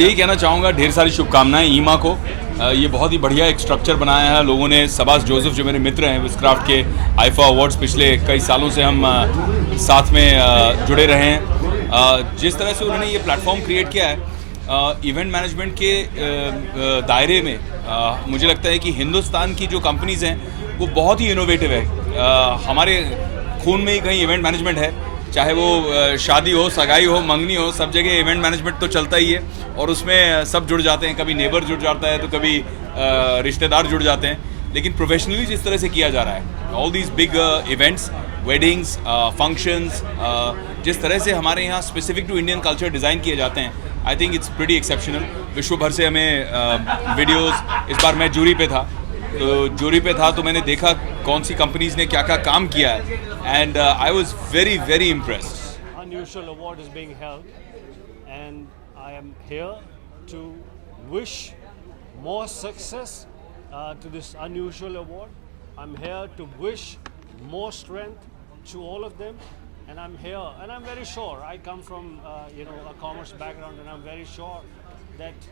यही कहना चाहूँगा, ढेर सारी शुभकामनाएं ईमा को। ये बहुत ही बढ़िया एक स्ट्रक्चर बनाया है लोगों ने। सबास जोसेफ जो मेरे मित्र हैं विस्क्राफ्ट के, आईफा अवार्ड्स पिछले कई सालों से हम साथ में जुड़े रहे हैं। जिस तरह से उन्होंने ये प्लेटफॉर्म क्रिएट किया है इवेंट मैनेजमेंट के दायरे में, मुझे लगता है कि हिंदुस्तान की जो कंपनीज़ हैं वो बहुत ही इनोवेटिव है। हमारे खून में ही कहीं इवेंट मैनेजमेंट है, चाहे वो शादी हो, सगाई हो, मंगनी हो, सब जगह इवेंट मैनेजमेंट तो चलता ही है और उसमें सब जुड़ जाते हैं। कभी नेबर जुड़ जाता है तो कभी रिश्तेदार जुड़ जाते हैं, लेकिन प्रोफेशनली जिस तरह से किया जा रहा है all these big events, weddings, functions, जिस तरह से हमारे यहाँ specific to Indian culture design किए जाते हैं, I think it's pretty exceptional. विश्व भर से हमें वीडियोस, इस बार मैं जूरी पे था, तो जूरी पे था तो मैंने देखा कौन सी कंपनीज ने क्या क्या काम किया है, and I was very very impressed. Unusual award is being held, and I am here to wish more success to this unusual award. I'm here to wish more strength to all of them, and I'm here, and I'm very sure. I come from a commerce background, and I'm very sure that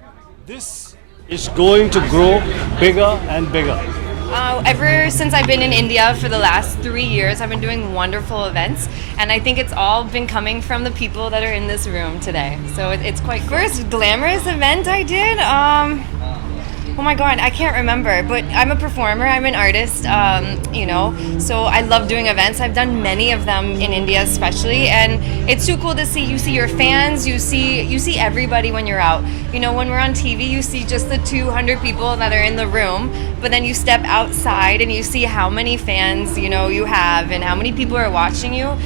this is going to grow bigger and bigger. Ever since I've been in India for the last 3 years, I've been doing wonderful events, and I think it's all been coming from the people that are in this room today. So it's quite first glamorous event I did. Oh my God, I can't remember, but I'm a performer, I'm an artist, so I love doing events. I've done many of them in India especially, and it's too cool to see. You see your fans, you see everybody when you're out. When we're on TV, you see just the 200 people that are in the room, but then you step outside and you see how many fans, you have and how many people are watching you.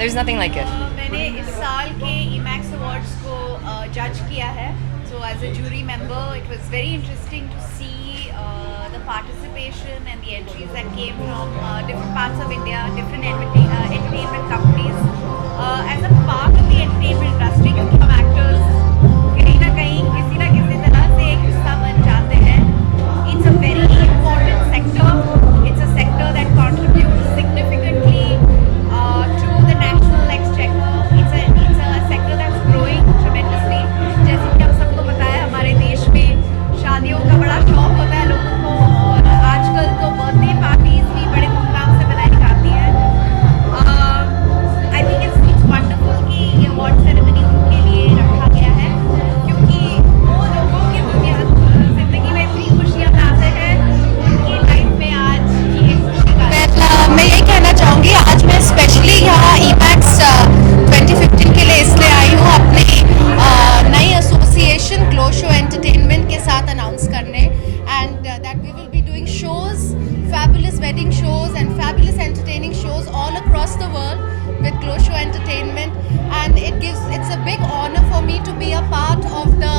There's nothing like it. मैंने इस साल के IMAX Awards को जज किया है. So as a jury member, it was very interesting to see the participation and the entries that came from different parts of India, different entertainment companies. As a part of the entertainment industry, क्योंकि हम actors कहीं ना कहीं किसी ना किसी तरह से एक हिस्सा बन जाते हैं. It's a very important sector. It's a sector that contributes significantly to the national exchequer. It's a sector that's growing tremendously. जैसे कि हम सबको पता है, हमारे देश में शादियों का बड़ा शौक होता है लोगों को, और आजकल तो बर्थडे पार्टीज भी बड़े धूमधाम से मनाई जाती हैं. आई थिंक इट्स वंडरफुल कि ये अवार्ड सेरेमनी उनके लिए रखा गया है, क्योंकि वो लोगों की ज़िंदगी में इतनी खुशियाँ लाते हैं, उनकी लाइफ में आज ये खुशी का मैं यही कहना चाहूँगी, आज मैं स्पेशली यहाँ IMAX 2015 के लिए इसलिए आई हूँ अपनी नई एसोसिएशन ग्लो शो एंटरटेनमेंट के साथ अनाउंस करने, and that we will be doing shows, fabulous wedding shows and fabulous entertaining shows all across the world with Glow Show Entertainment, and it's a big honor for me to be a part of the